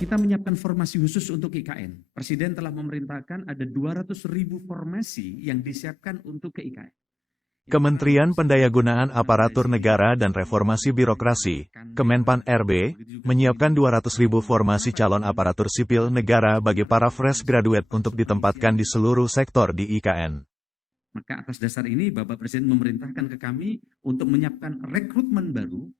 Kita menyiapkan formasi khusus untuk IKN. Presiden telah memerintahkan ada 200.000 formasi yang disiapkan untuk ke IKN. Kementerian Pendayagunaan Aparatur Negara dan Reformasi Birokrasi, Kemenpan RB, menyiapkan 200.000 formasi calon aparatur sipil negara bagi para fresh graduate untuk ditempatkan di seluruh sektor di IKN. Maka atas dasar ini Bapak Presiden memerintahkan ke kami untuk menyiapkan rekrutmen baru,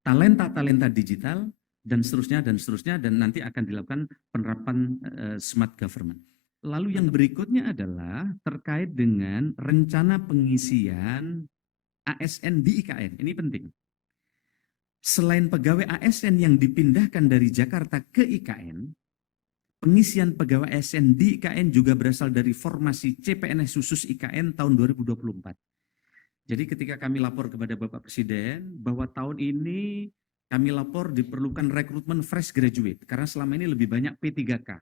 talenta-talenta digital, dan seterusnya, dan nanti akan dilakukan penerapan smart government. Lalu yang berikutnya adalah terkait dengan rencana pengisian ASN di IKN. Ini penting. Selain pegawai ASN yang dipindahkan dari Jakarta ke IKN, pengisian pegawai ASN di IKN juga berasal dari formasi CPNS khusus IKN tahun 2024. Jadi ketika kami lapor kepada Bapak Presiden bahwa tahun ini kami lapor diperlukan rekrutmen fresh graduate karena selama ini lebih banyak P3K.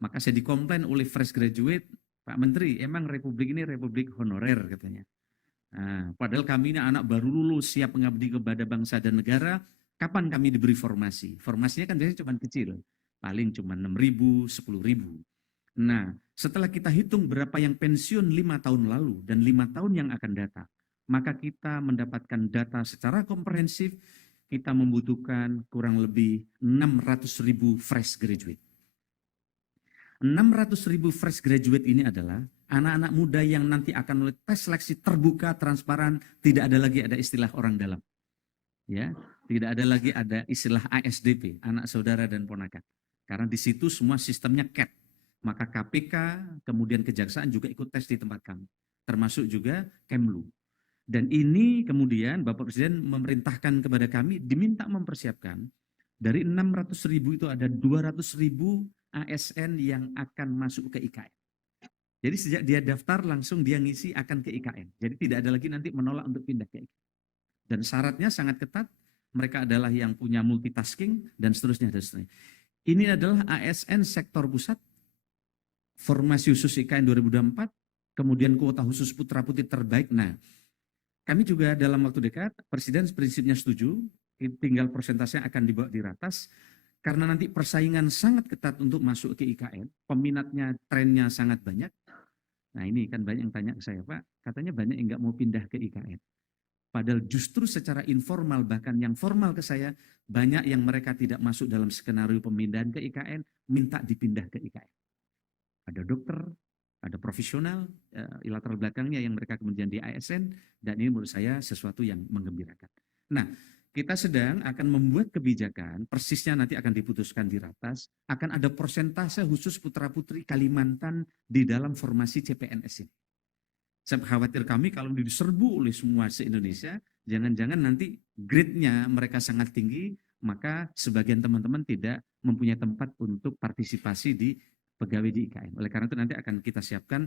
Maka saya dikomplain oleh fresh graduate, Pak Menteri, emang Republik ini Republik honorer katanya. Nah, padahal kami ini anak baru lulus, siap mengabdi kepada bangsa dan negara, kapan kami diberi formasi? Formasinya kan biasanya cuma kecil, paling cuma 6.000, 10.000. Nah, setelah kita hitung berapa yang pensiun 5 tahun lalu dan 5 tahun yang akan datang, maka kita mendapatkan data secara komprehensif, kita membutuhkan kurang lebih 600.000 fresh graduate. 600.000 fresh graduate ini adalah anak-anak muda yang nanti akan oleh tes seleksi terbuka, transparan, tidak ada lagi ada istilah orang dalam. Ya, tidak ada lagi ada istilah ASDP, anak saudara dan ponakan. Karena di situ semua sistemnya CAT. Maka KPK, kemudian Kejaksaan juga ikut tes di tempat kami. Termasuk juga Kemlu. Dan ini kemudian Bapak Presiden memerintahkan kepada kami diminta mempersiapkan dari 600.000 itu ada 200.000 ASN yang akan masuk ke IKN. Jadi sejak dia daftar langsung dia ngisi akan ke IKN. Jadi tidak ada lagi nanti menolak untuk pindah ke IKN. Dan syaratnya sangat ketat, mereka adalah yang punya multitasking dan seterusnya. Ini adalah ASN sektor pusat, formasi khusus IKN 2024, kemudian kuota khusus putra putri terbaik. Nah, kami juga dalam waktu dekat, Presiden prinsipnya setuju, tinggal persentasenya akan dibawa di ratas, karena nanti persaingan sangat ketat untuk masuk ke IKN, peminatnya, trennya sangat banyak. Nah ini kan banyak yang tanya ke saya, Pak, katanya banyak yang nggak mau pindah ke IKN. Padahal justru secara informal, bahkan yang formal ke saya, banyak yang mereka tidak masuk dalam skenario pemindahan ke IKN, minta dipindah ke IKN. Ada dokter, ada profesional, latar belakangnya yang mereka kemudian di ASN, dan ini menurut saya sesuatu yang menggembirakan. Nah, kita sedang akan membuat kebijakan, persisnya nanti akan diputuskan di ratas, akan ada persentase khusus putra-putri Kalimantan di dalam formasi CPNS ini. Saya khawatir kami kalau diserbu oleh semua se-Indonesia, jangan-jangan nanti grade-nya mereka sangat tinggi, maka sebagian teman-teman tidak mempunyai tempat untuk partisipasi di pegawai di IKN. Oleh karena itu nanti akan kita siapkan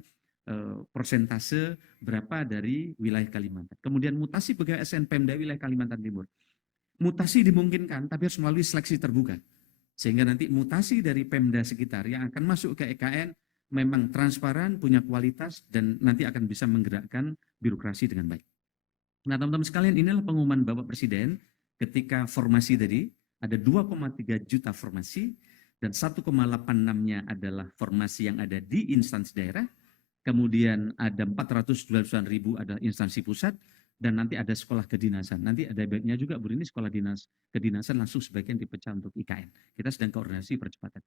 persentase berapa dari wilayah Kalimantan. Kemudian mutasi pegawai ASN Pemda wilayah Kalimantan Timur. Mutasi dimungkinkan, tapi harus melalui seleksi terbuka. Sehingga nanti mutasi dari Pemda sekitar yang akan masuk ke IKN memang transparan, punya kualitas, dan nanti akan bisa menggerakkan birokrasi dengan baik. Nah teman-teman sekalian, inilah pengumuman Bapak Presiden ketika formasi tadi, ada 2,3 juta formasi, dan 1,86-nya adalah formasi yang ada di instansi daerah, kemudian ada 429.000 adalah instansi pusat, dan nanti ada sekolah kedinasan. Nanti ada baiknya juga, Bu, ini sekolah kedinasan langsung sebagian dipecah untuk IKN. Kita sedang koordinasi percepatan.